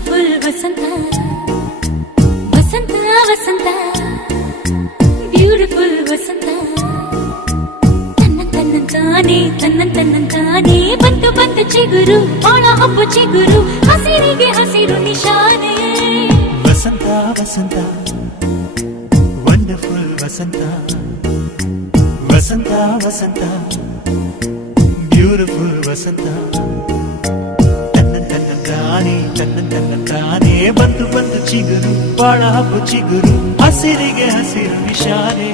beautiful ವಸಂತ ವಸಂತ ವಸಂತ beautiful ವಸಂತ ತನ್ನಂತಾನೆ ಬಂತು ಬಂತು ಚಿಗುರು ಬಾಳ ಹಬ್ಬ ಚಿಗುರು ಹಸಿರಿಗೆ ಹಸಿರು ನಿಶಾನೆ ವಸಂತ ವಸಂತ ವಂಡರ್ಫುಲ್ ವಸಂತ ವಸಂತ ವಸಂತ ಬ್ಯೂಟಿಫುಲ್ ವಸಂತ ತನ್ನಂತಾನೆ ಬಂತು ಬಂತು ಚಿಗುರು ಬಾಳ ಹಬ್ಬ ಚಿಗುರು ಹಸಿರಿಗೆ ಹಸಿರು ನಿಶಾನೆ